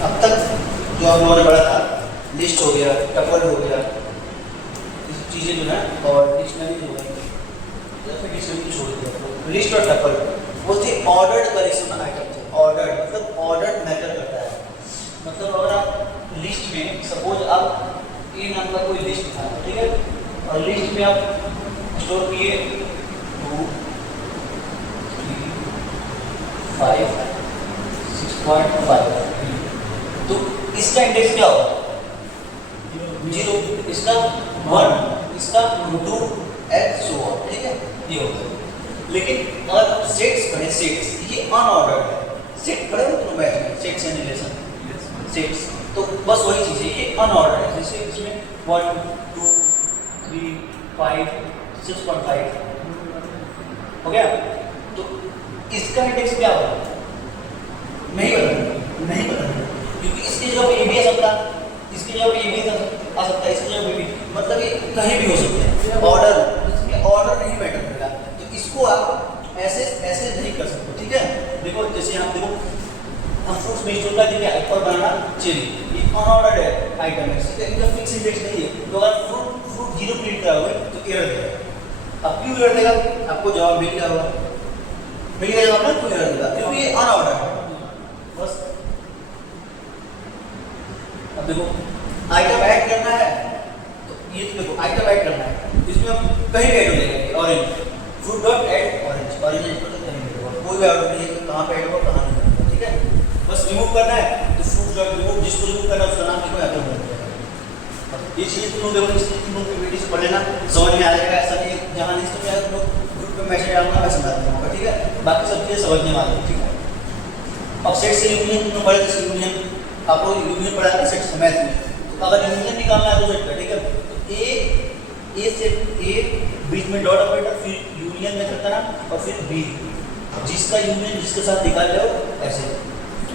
अब तक जो हम लोगों ने पढ़ा था, लिस्ट हो गया, टपल हो गया, चीज़ें जो है, और डिक्शनरी जो है, डिक्शनरी छोड़ दिया तो लिस्ट और टपल वो थे ऑर्डर्ड कलेक्शन आइटम थे। ऑर्डर्ड मतलब ऑर्डर्ड मैटर करता है, मतलब अगर आप लिस्ट में सपोज आप ए नाम का कोई लिस्ट था, ठीक है, और लिस्ट में आप स्टोर किए 2 3 5 6.5, तो इसका इंडेक्स क्या होगा? 0, इसका 1, इसका 2 एंड सो ऑन, ठीक है, ये होता है। लेकिन अगर आप सेट्स पढ़े, सेट्स ये अनऑर्डर्ड है, सेट पढ़े हो तो मैथ में सेट्स एंड रिलेशन, सेट्स, तो बस वही चीज़ है, ये अनऑर्डर्ड है। जैसे इसमें 1 2 3 5 6.5 हो गया, तो इसका इंडेक्स क्या होगा? नहीं पता, क्योंकि इसकी जगह ए भी आ सकता, इसकी जगह ए भी आ सकता है, इसकी जगह भी, मतलब ये कहीं भी हो सकते हैं। ऑर्डर, इसमें ऑर्डर नहीं मैटर करेगा, तो इसको आप ऐसे नहीं कर सकते, ठीक है। देखो जैसे आप देखो, हम फ्रूट्स में जो क्या एप्पल, बनाना, चेरी, ये अनऑर्डर्ड है आइटम है, ठीक है, इनका फिक्स इंडेक्स नहीं है। तो अगर फ्रूट 0 प्रिंट करा हुआ है तो एरर देगा। अब क्यों एरर देगा? आपको जवाब मिल गया होगा, मिल गया जवाब ना, क्यों एरर देगा? क्योंकि ये अनऑर्डर्ड है। बस अब देखो आइटम ऐड करना है, तो ये तो देखो आइटम ऐड करना है, इसमें हम कहीं भी ऐड हो जाएगा, orange fruit dot add orange, orange कहीं भी होगा, कोई भी ऐड नहीं है, कहाँ पे ऐड होगा कहाँ नहीं होगा, ठीक है। बस रिमूव करना है तो फ्रूट डॉट रिमूव, जिसको रिमूव करना है उसका नाम लिखो, ऐड हो जाएगा। ये चीज़ तुम लोग देखो, इस तुम लोग की वीडियो से पढ़ लेना, समझ में आ जाएगा। ऐसा नहीं है जहाँ लिस्ट में तुम लोग ग्रुप में मैसेज डालना, मैं समझा दूंगा, ठीक है। बाकी सब चीज़ें समझने वाली है, ठीक है। अब सेट से यूनियन तुम पढ़े, जैसे यूनियन आप लोग यूनियन पढ़ा है सेट से मैथ में, तो अगर यूनियन निकालना है तो सेट का, ठीक है, तो ए से ए बीच में डॉट ऑपरेटर, फिर यूनियन मेथड करना, और फिर बी, जिसका यूनियन जिसके साथ निकाल जाओ ऐसे,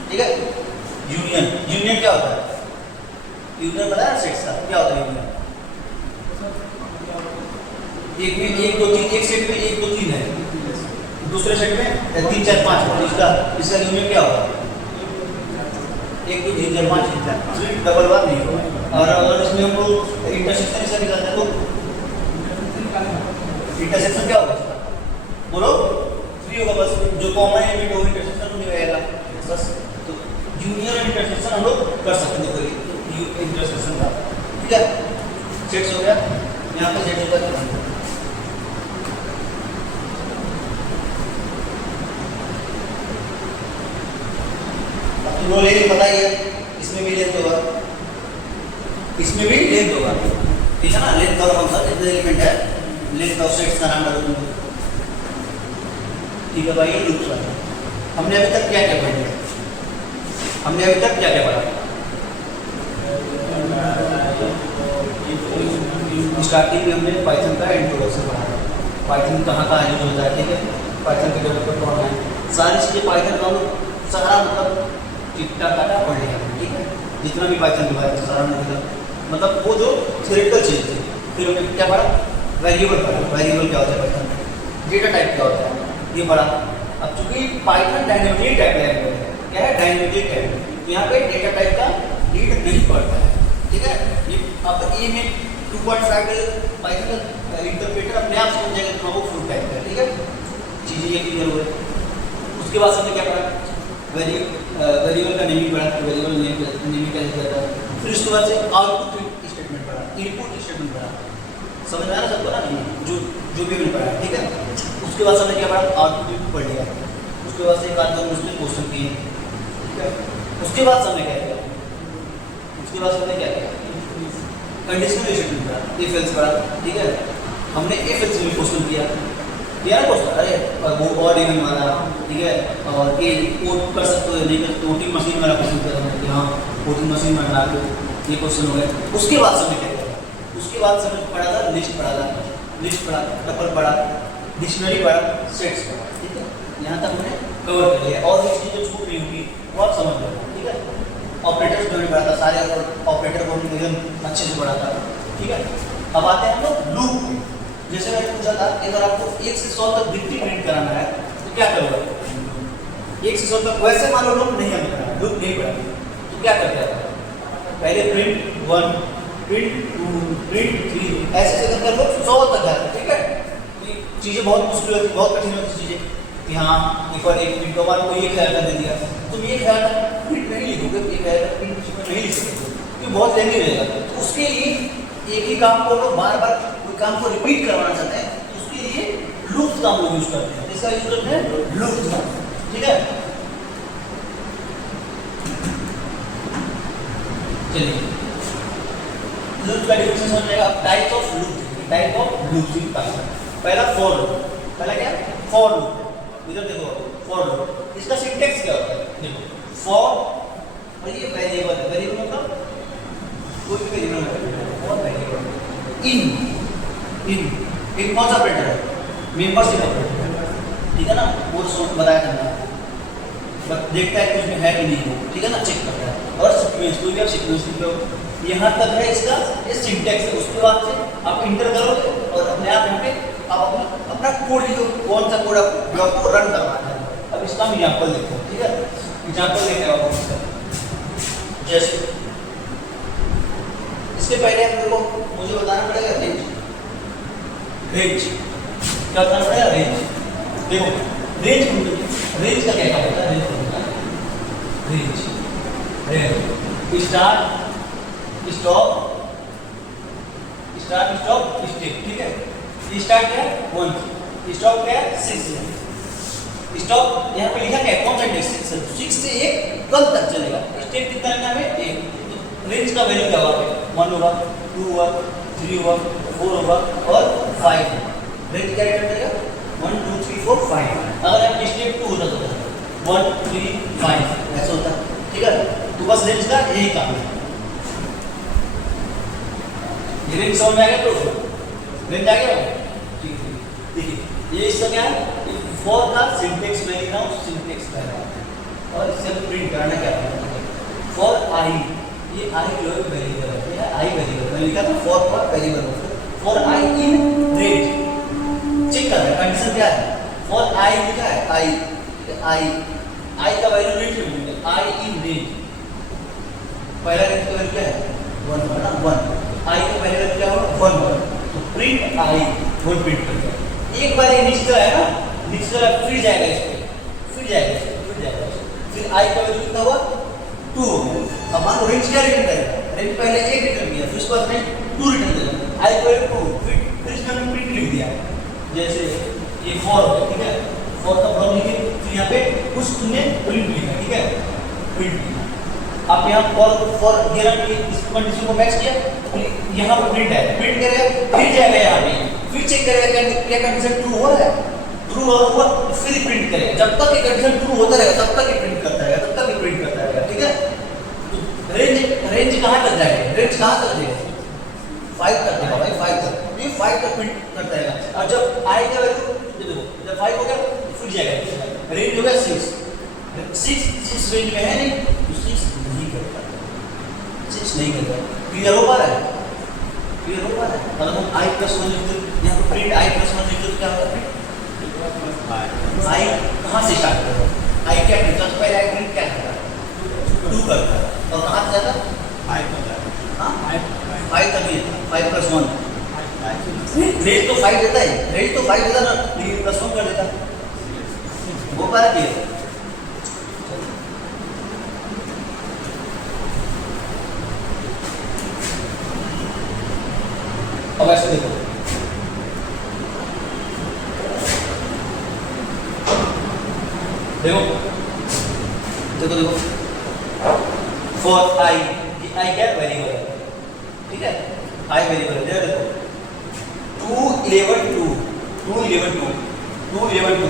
ठीक है। यूनियन क्या होता है? यूनियन पता है सेट्स का क्या होता है? यूनियन एक में 1 2 3, एक सेट में 1 2 3 है, दूसरे सेट में 3 4 5 है, इसका यूनियन क्या होगा? 1 2 3 4 5, सिर्फ डबल बार नहीं होगा। और अगर इसमें हम लोग इंटरसेक्शन ऐसा निकालते हैं तो इंटरसेक्शन क्या होगा? बोलो 3 होगा, बस जो कॉमन है वो इंटरसेक्शन नहीं आएगा, बस। तो यूनियन और इंटरसेक्शन हम लोग कर सकते हैं, कोई इंटरसेक्शन का, ठीक है। सेट्स हो गया, यहाँ पे सेट्स होगा, लो लेंथ पता ही है, इसमें भी लेंथ होगा, इसमें भी लेंथ होगा, ठीक है ना। लेंथ का कौन सा एलिमेंट है? लेंथ ऑफ सेट्स का नाम डालो तुम, ठीक है भाई। ये लूप्स वाला हमने अभी तक क्या क्या पढ़ा? स्टार्टिंग में हमने पाइथन का इंट्रोडक्शन पढ़ा, पाइथन कहाँ यूज होता है, ठीक है, पाइथन के डेवलपर कौन है, सारी चीज़ें पाइथन का सारा मतलब टिकटा काटा पढ़ लिया, ठीक है। जितना भी पाइथन के बारे में सारा मतलब वो जो थ्योरेटिकल चीज़ थी। फिर हमने क्या पढ़ा? वेरिएबल पढ़ा। वेरिएबल क्या होता है पाइथन में, डेटा टाइप क्या होता है, ये पढ़ा। अब चूंकि पाइथन डायनेमिकली टाइप लैंग्वेज है, क्या है? डायनेमिकली टाइप, तो यहाँ पे डेटा टाइप का नीड नहीं पड़ता है, ठीक है। ये अब ए में 2.5 पाइथन का इंटरप्रेटर अपने आप समझ जाएगा कि वो फुल टाइप है, ठीक है। चीज़ें ये क्लियर हो गई। उसके बाद हमने क्या पढ़ा? वेरिएबल का नेमिंग पढ़ा, वेरिएबल नेमिंग कैसे किया था। फिर उसके बाद से आउटपुट स्टेटमेंट पढ़ा, इनपुट स्टेटमेंट पढ़ा, समझ में आ रहा सबको ना? जो भी मैंने पढ़ा, ठीक है। उसके बाद हमने क्या पढ़ा? आउटपुट पढ़ लिया। उसके बाद से एक आध उसमें क्वेश्चन किए, ठीक है। उसके बाद हमने क्या किया? कंडीशनल स्टेटमेंट पढ़ा, इफ एल्स पढ़ा, ठीक है। हमने इफ एल्स में क्वेश्चन किया ना क्वेश्चन, अरे वो और इवन वाला, ठीक है, और ये कोड कर सकते हो नहीं कर सकते, वोटिंग मशीन वाला क्वेश्चन किया हमने कि हाँ वोटिंग मशीन बना के ये क्वेश्चन हो गया। उसके बाद हमने क्या किया? उसके बाद हमने पढ़ा था लिस्ट पढ़ा, टपल पढ़ा, डिक्शनरी पढ़ा, सेट्स पढ़ा, ठीक है। यहाँ तक हमने कवर कर लिया, और भी चीज़ें छूट रही होगी वो आप समझ लो, ठीक है। ऑपरेटर्स जो भी पढ़ा था, सारे ऑपरेटर को एकदम अच्छे से पढ़ा था, ठीक है। अब आते हैं हम लोग लूप। जैसे मैंने पूछा था, अगर आपको 1 से 100 तक गिनती प्रिंट कराना है तो क्या करोगे? 1 से 100 तक, वैसे मान लो लूप नहीं हमें करना, लूप नहीं पढ़ा तो क्या करते हैं पहले प्रिंट 1 प्रिंट 2 प्रिंट 3 ऐसे ऐसे करके लोग 100 तक जाते हैं। ठीक है, चीज़ें बहुत मुश्किल होती, बहुत कठिन होती चीज़ें कि हाँ एक बार एक प्रिंट बार को ये ख्याल कर दे दिया, तुम ये ख्याल प्रिंट नहीं लिखोगे, ये ख्याल प्रिंट नहीं लिख सकते क्योंकि बहुत लेंदी रहेगा। तो उसके लिए एक ही काम को लोग बार बार कोई काम को रिपीट करवाना चाहते हैं, तो उसके लिए लूप्स का हम लोग यूज करते हैं। इसका यूज करते हैं लूप्स का। ठीक है, चलिए लूप का डिफिनेशन समझ जाएगा। अब types of loop, type of loop की बात करें। पहला फॉर लूप, पहला क्या फॉर लूप, इधर देखो फॉर लूप, इसका सिंटेक्स क्या होता है देखो फॉर, और ये वेरिएबल है, वेरिएबल मतलब कोई भी वेरिएबल है, और वेरिएबल इन इन इन कौन सा ऑपरेटर है, मेंबरशिप ऑपरेटर है। ठीक है ना, वो बताया था ना, बस देखता है कुछ में है कि नहीं हो। ठीक है ना, चेक करता है। और सीक्वेंस, कोई भी आप सीक्वेंस लिखो, यहाँ तक है इसका ये सिंटेक्स है। उसके बाद से आप इंटर करोगे और अपने आप यहाँ पे आप अपना कोड लिखो, कौन सा कोड आप ब्लॉक को रन करवाना है। अब इसका हम एग्जाम्पल देखो। ठीक है, एग्जाम्पल लेके आओ इसका। जैसे इसके पहले हम लोग को मुझे बताना पड़ेगा रेंज, रेंज क्या बताना पड़ेगा, रेंज। देखो रेंज, रेंज का क्या होता है, range start stop start stop step. ठीक है, स्टार्ट क्या है 1, स्टॉप क्या है 6, स्टॉप यहाँ पे लिखा क्या है कौन सा इंडेक्स 6 से 1 कब तक चलेगा, स्टेप कितना लेना है 1। रेंज का वैल्यू क्या होगा 1 होगा, 2 होगा, 3 होगा, 4 होगा और 5। रेंज क्या रिटर्न करेगा 1 2 3 4 5। अगर यहाँ पे स्टेप 2 होता तो 1 3 5 ऐसा होता। ठीक है, तो बस रेंज का यही काम है। ये रेंज समझ में आ गया, तो रेंज आ गया। ठीक है, देखिए ये इसका क्या है, फॉर का सिंटेक्स मैं लिख रहा हूँ, सिंटेक्स पहला और इससे प्रिंट कराना क्या है फॉर आई, ये आई जो है वेरिएबल है, ये आई वेरिएबल मैं लिखा था for variable, for I in range. चेक कर रहे हैं कंडीशन क्या है, फॉर आई लिखा है आई, आई का वैल्यू रेंज में, आई इन रेंज पहला रेंज का वैल्यू क्या है 1 ना 1, आई का पहले वैल्यू क्या होगा 1 तो प्रिंट आई 1 प्रिंट कर दिया। एक बार ये नीचे है ना, नीचे फिर जाएगा इस पे, फिर जाएगा फिर आई का वैल्यू कितना हुआ 2। अब मान लो रेंज क्या रिटर्न करेगा, रेंज पहले 1 रिटर्न किया, फिर उसके बाद में 2 रिटर्न देगा, आई का वैल्यू 2, फिर इसमें हमने प्रिंट लिख दिया। जैसे ये फॉर है, ठीक है, फॉर का फॉर लिखे, फिर यहाँ पे कुछ तुमने प्रिंट लिखा। ठीक है, प्रिंट आप यहाँ फॉर दिया इस कंडीशन को मैच किया, यहाँ पे प्रिंट है, प्रिंट करेगा, फिर जाएगा यहाँ पे, फिर चेक करेगा क्या कंडीशन ट्रू हो रहा है, ट्रू हुआ फिर प्रिंट करेगा। जब तक ये कंडीशन ट्रू होता रहेगा तब तक ये प्रिंट करता रहेगा, तब तक ये प्रिंट करता रहेगा। ठीक है, तो रेंज कहाँ तक जाएगा, रेंज कहाँ तक जाएगा 5 तक देगा भाई, 5 तक, ये 5 तक प्रिंट करता रहेगा। और जब आएगा वैल्यू देखो, जब 5 हो गया फिर जाएगा, रेंज हो गया 6 रेंज में है नहीं तो 6 नहीं करता, 6 नहीं करता। क्लियर हो पा रहा है, क्लियर हो पा रहा है। अगर हम i + 1 लिखते यहाँ पे प्रिंट i + 1 लिखते तो क्या होता है, i कहाँ से स्टार्ट करेगा, i क्या प्रिंट, सबसे पहले i प्रिंट क्या करता है 2 करता है, और कहाँ से जाता है 5 तक, हाँ 5 तक ही 5 + 1 रेंज तो 5 देता है, रेंज तो 5 देता ना, लेकिन +1 कर देता वो पा रहा है। अब ऐसे देखो, देखो देखो देखो फॉर आई, आई क्या वेरिएबल है। ठीक है, आई वेरिएबल है। देखो 2 11 2 2 11 2 2 11 2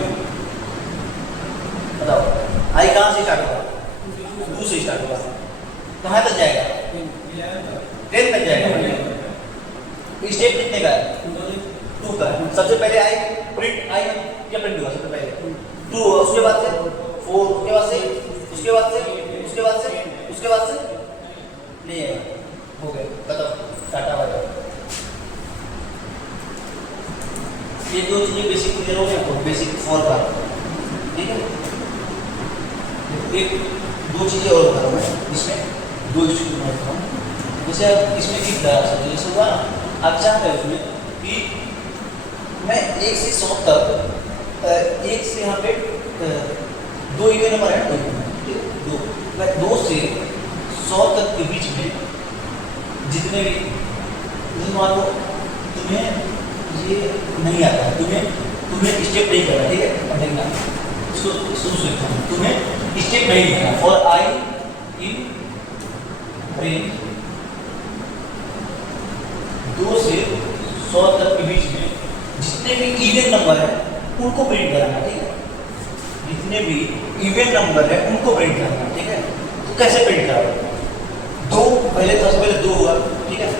बताओ आई कहाँ से स्टार्ट होगा, 2 से स्टार्ट होगा, कहाँ तक जाएगा 10 तक जाएगा। स्टेप कितने का है 2 का। सबसे पहले आई प्रिंट, आई क्या प्रिंट हुआ सबसे पहले 2, उसके बाद से 4, उसके बाद से उसके बाद से उसके बाद से उसके बाद से नहीं है, हो गए खत्म, टाटा बाय बाय। ये दो चीजें बेसिक क्लियर हो गए आपको, बेसिक फॉर का। ठीक है, एक 2 चीजें और बता रहा हूँ मैं इसमें। दो स्टूडेंट होता हूँ, जैसे आप इसमें की क्लास है, जैसे हुआ ना, आप चाहते हैं उसमें कि मैं 1 से 100 तक 1 से यहाँ पे 2 इवन नंबर है, 2 मैं 2 से 100 तक के बीच में जितने भी, मान लो तुम्हें ये नहीं आता है, तुम्हें स्टेप नहीं करना, ठीक है, अब देखना इसको तुम्हें स्टेप नहीं लिखना। फॉर आई इन रेंज 2 से 100 तक के बीच में जितने भी इवन नंबर है उनको प्रिंट कराना, ठीक है, जितने भी इवन नंबर है उनको प्रिंट करना, ठीक है। तो कैसे प्रिंट करोगे? 2 पहले, सबसे पहले 2 हुआ, ठीक है,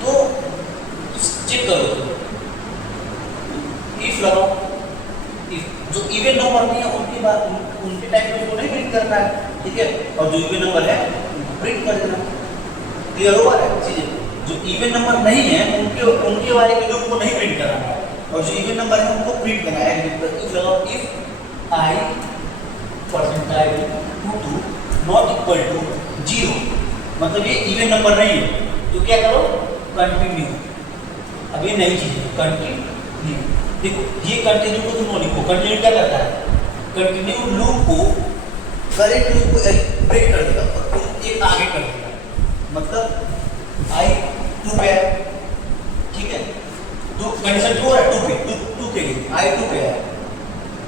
तो चेक करो, इफ लगाओ, इफ जो इवन नंबर नहीं है उनके बाद उनके टाइम पे उसको नहीं प्रिंट करना है, ठीक है, और जो इवन नंबर है प्रिंट कर देना। क्लियर हुआ है चीजें? जो इवन नंबर नहीं है उनके वाले के लूप को नहीं प्रिंट कराना है, और जो इवन नंबर है उनको प्रिंट करना है। इफ लगाओ, if I percentile 2 not equal to 0, मतलब ये इवन नंबर नहीं है, तो क्या करो, कंटिन्यू। अब ये नई चीज है, कंटिन्यू। देखो ये कंटिन्यू को तुम लिखो, कंटिन्यू क्या करता है, कंटिन्यू लूप को करेक्ट लूप को ब्रेक कर देगा और एक आगे कर देगा, मतलब आई 2 पे है, ठीक है, तो कंडीशन 2 है, 2 पे 2 के लिए आई 2 पे है,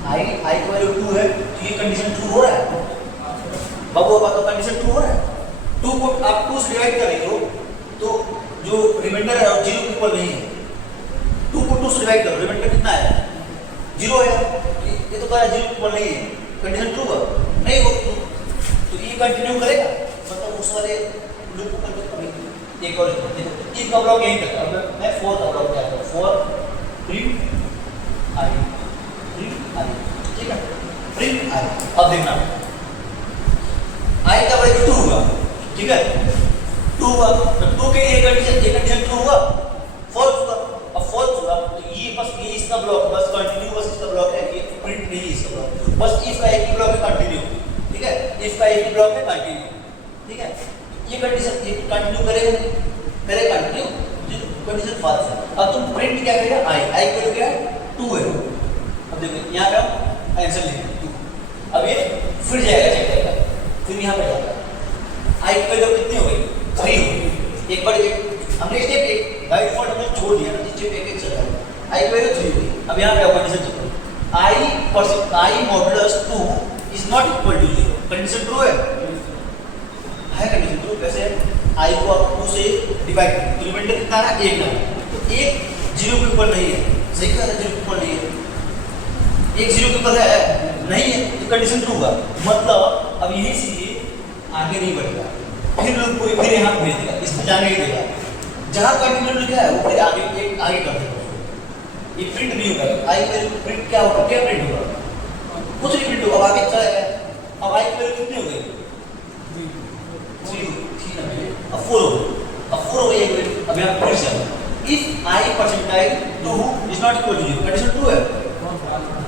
आई की वैल्यू 2 है, तो ये कंडीशन ट्रू हो रहा है बाबू, बाबा, तो कंडीशन ट्रू हो रहा है। 2 को आप 2 से डिवाइड करेंगे हो तो जो रिमाइंडर है 0 के ऊपर नहीं है, 2 को 2 से डिवाइड करो, रिमाइंडर कितना है, 0 है, ये तो कह रहा है 0 के ऊपर नहीं है, कंडीशन ट्रू है, नहीं वो तो ये कंटिन्यू करेगा, मतलब उस वाले लूप को कंटिन्यू करेगा। एक और देखो, एक का ब्लॉक यहीं तक, अब मैं 4 का ब्लॉक क्या है, 4 प्रिंट आई, ठीक है, प्रिंट आई। अब देखना आई का वैल्यू 2 हुआ, ठीक है, 2 हुआ, तो 2 के ये कंडीशन ट्रू हुआ, फॉल्स हुआ, अब फॉल्स हुआ तो ये बस ये इसका ब्लॉक, बस कंटिन्यू बस इसका ब्लॉक है, ये प्रिंट नहीं है इसका ब्लॉक, बस इफ का एक ही ब्लॉक है कंटिन्यू, ठीक है, इफ का एक ही ब्लॉक है कंटिन्यू, ठीक है, ये कंडीशन ये कंटिन्यू करे कंटिन्यू, कंडीशन फॉल्स है। अब तुम प्रिंट क्या करेगा, आई को क्या है 2 है, अब देखो यहाँ पे हम आंसर लिखेंगे 2, अब ये फिर जाएगा चेक करेगा, फिर यहाँ पे जाएगा, आई की वैल्यू कितनी हो गई, 3 हो गई, एक बार हमने स्टेप 1 बाय डिफॉल्ट हमने छोड़ दिया ना, स्टेप 1 चला गया, आई की वैल्यू 3 हो गई। अब यहाँ पे condition check, I modulus 2 is not equal to 0, condition true है कंडीशन ट्रू। कैसे आई को आप 2 से डिवाइड करें तो रिमाइंडर कितना है, 1 ना, तो 1 0 के ऊपर नहीं है, सही कह रहा है, 0 के ऊपर नहीं है, 1 0 के ऊपर है नहीं है, तो कंडीशन ट्रू होगा, मतलब अब यहीं से ये आगे नहीं बढ़ेगा, फिर लूप को फिर यहाँ भेज देगा, इसमें जाने ही देगा, जहाँ कंटिन्यू लिखा है वो फिर आगे कर देगा, ये प्रिंट नहीं होगा। आई वैल्यू प्रिंट क्या होगा, क्या प्रिंट होगा, कुछ नहीं प्रिंट होगा, अब आगे चला गया, अब आई की वैल्यू कितनी हो गई, 3 अब 4 हो गई, अब 4 हो गई, अब यहाँ फिर से if I percentile 2 is not equal to 0, condition true है,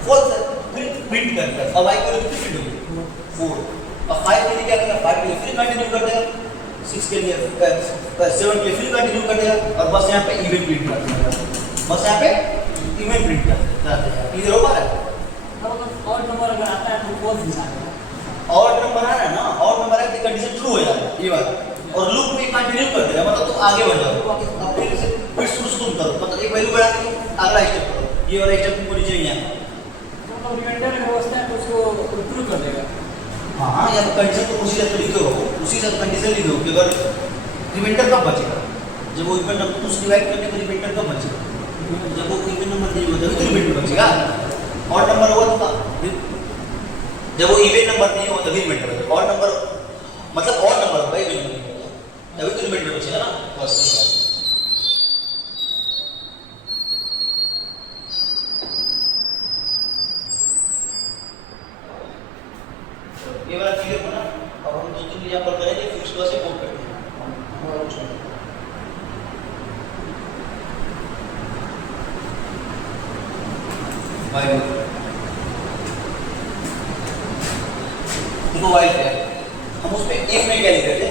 फॉल्स है, फिर प्रिंट करता है, अब आई की वैल्यू कितनी प्रिंट होगी 4, अब 5 के लिए क्या करेगा, 5 के लिए फिर कंटिन्यू कर देगा, 6 के लिए 7 के लिए फिर कंटिन्यू कर देगा, और बस यहाँ पे इवेंट प्रिंट कर देगा, बस यहाँ पे इवेंट प्रिंट कर देगा। क्लियर हो पा रहा है? और नंबर अगर आता है तो फॉल्स निकालेगा, और नंबर आ रहा है ना, और नंबर है तो कंडीशन ट्रू हो जाएगा ये बात, और लूप में कंटिन्यू कर देगा, मतलब तुम आगे बढ़ जाओ, अब फिर शुरू से तुम करो, मतलब एक वैल्यू बढ़ा के अगला स्टेप करो, ये वाला स्टेप तुमको नीचे नहीं आना, तो रिमाइंडर में व्यवस्था है तो उसको ट्रू कर देगा। हाँ, या तो कंडीशन तो उसी तरह लिखे हो, उसी तरह कंडीशन लिखे हो कि अगर रिमाइंडर कब बचेगा, जब वो इवन नंबर उस डिवाइड करने का रिमाइंडर कब बचेगा, जब वो इवन नंबर नहीं होगा तभी तो रिमाइंडर बचेगा, और नंबर होगा तो जब वो इवन नंबर नहीं होगा तभी रिमाइंडर बचेगा, और नंबर मतलब और नंबर होगा इवन नंबर नहीं होगा तभी तो रिमाइंडर बचेगा ना, बस ये वाला क्लियर हो ना। अब हम 2-3 एग्जांपल करेंगे, फिर उसके बाद से कोड करते हैं, और कुछ नहीं। वाइल देखो, वाइल क्या है, हम उस पे इफ में क्या लिख रहे थे,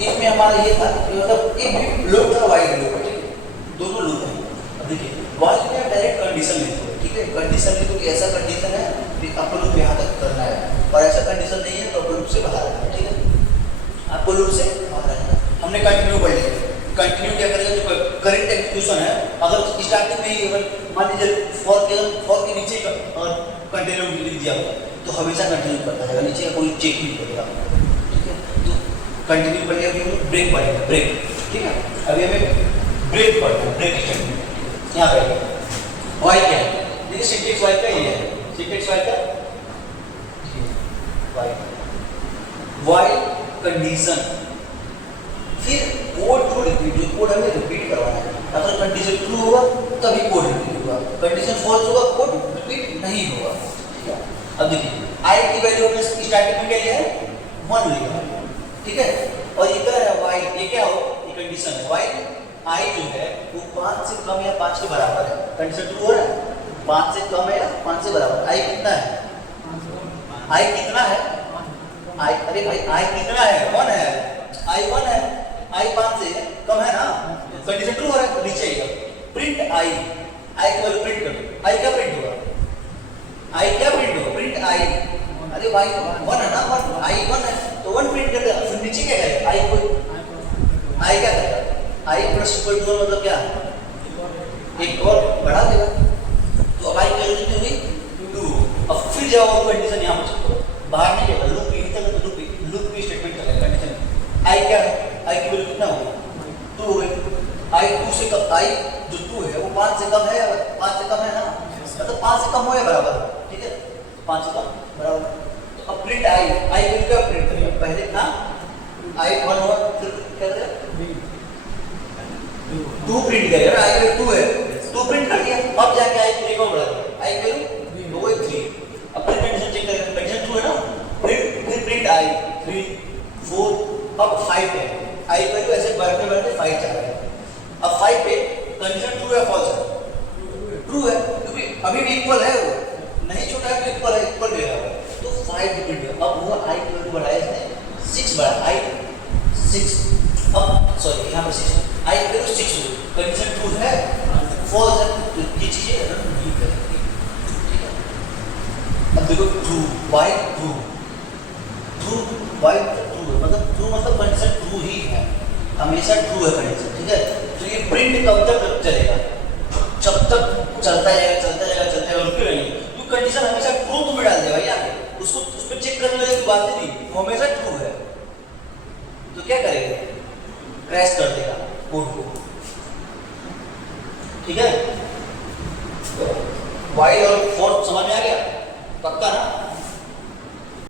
इसमें हमारा ये था कि मतलब एक लूप था वाइल लूप, ठीक है, दोनों लूप हैं। अब देखिए वाइल में आप डायरेक्ट कंडीशन लिखो, ठीक है, कंडीशन लिखो कि ऐसा कंडीशन है कि आपको लूप यहाँ तक करना है, और ऐसा कंडीशन नहीं है तो आपको लूप से बाहर आना है, ठीक है, आपको लूप से बाहर आना है। हमने कंटिन्यू पढ़ लिया, कंटिन्यू क्या करेगा, जो करंट एग्जीक्यूशन है अगर स्टार्टिंग में ही अगर मान लीजिए फॉर के नीचे और कंटिन्यू लिख दिया तो हमेशा कंटिन्यू करता रहेगा, नीचे का कोई चेक नहीं करेगा, ठीक है। तो कंटिन्यू पढ़ लिया, अभी हम ब्रेक पढ़ेंगे, ब्रेक, ठीक है। अभी हमें ब्रेक पढ़ना है, ब्रेक स्टेटमेंट यहाँ पे वाई क्या है, देखिए सिंटेक्स वाई का ये है, सिंटेक्स वाई का वाई कंडीशन, फिर कोड को रिपीट, जो कोड हमें रिपीट करवाना है, अगर कंडीशन ट्रू होगा तभी कोड रिपीट होगा, कंडीशन फॉल्स होगा कोड रिपीट नहीं होगा, ठीक है। अब देखिए आई की वैल्यू हमने स्टार्टिंग में क्या लिया है 1 लिया, ठीक है, और ये क्या है वाई, ये क्या हो, ये कंडीशन है वाई आई जो है वो 5 से कम या 5 के बराबर है, कंडीशन ट्रू हो रहा है, 5 से कम है या 5 से बराबर, आई कितना है, आई कितना है, आई अरे भाई आई कितना है 1 है, आई 1 है, आई 5 से कम है ना, कंडीशन ट्रू हो रहा है, नीचे आएगा प्रिंट आई, आई की वैल्यू प्रिंट करो, आई क्या प्रिंट होगा, आई क्या प्रिंट होगा, प्रिंट आई, अरे भाई 1 है ना, 1 आई 1 है तो 1 प्रिंट कर देगा, फिर नीचे क्या करेगा आई को, आई क्या करेगा, आई प्लस इक्वल टू मतलब क्या, एक और बढ़ा देगा, तो अब आई की वैल्यू कितनी हुई 2, अब फिर जाओ और कंडीशन यहाँ पर चेक करो, बाहर नहीं जाएगा, लूप की तरह लूप की स्टेटमेंट करेगा कंडीशन, आई क्या है, आई की वैल्यू कितना होगा 2 हो गई, आई 2 से कम, आई जो 2 है वो 5 से कम है, 5 से कम है ना, मतलब 5 से कम हो या बराबर, ठीक है, 5 से कम बराबर, तो अब प्रिंट आई, आई वैल्यू क्या प्रिंट करेगा, पहले ना आई 1 हुआ, फिर क्या करेगा 2 प्रिंट करेगा, आई वैल्यू 2 है, 2 प्रिंट कर दिया, अब जाके आई की वैल्यू बढ़ा देगा, आई वैल्यू हो गई 3, अब फिर कंडीशन चेक करेगा, कंडीशन ट्रू है ना, फिर प्रिंट आई 3 4, अब 5 है, आई वैल्यू ऐसे बढ़ते बढ़ते 5 जा रहा है, अब 5 पे कंडीशन ट्रू है फॉल्स है, ट्रू है क्योंकि अभी भी इक्वल है, वो नहीं छोटा है तो इक्वल है, इक्वल भी है, तो 5 प्रिंट है, अब हुआ आई की वैल्यू बढ़ाया इसने 6 बढ़ा, आई 6, अब सॉरी यहाँ पर 6, आई की वैल्यू 6 हुई, कंडीशन ट्रू है फॉल्स है, तो ये चीजें रन नहीं करेंगी, ठीक है। अब देखो true why true, true why true है, मतलब ट्रू मतलब कंडीशन ट्रू ही है, हमेशा ट्रू है कंडीशन, ठीक है। तो ये प्रिंट कब तक चलेगा, जब तक चलता जाएगा चलता जाएगा चलता जाएगा, रुके नहीं, तो कंडीशन हमेशा ट्रू तुम्हें डाल देगा यार, उसको उस पर चेक करने वाली बात ही नहीं, वो हमेशा ट्रू है, तो क्या करेगा क्रैश कर देगा कोड को, ठीक है। वाइल और फॉर समझ में आ गया, पक्का ना।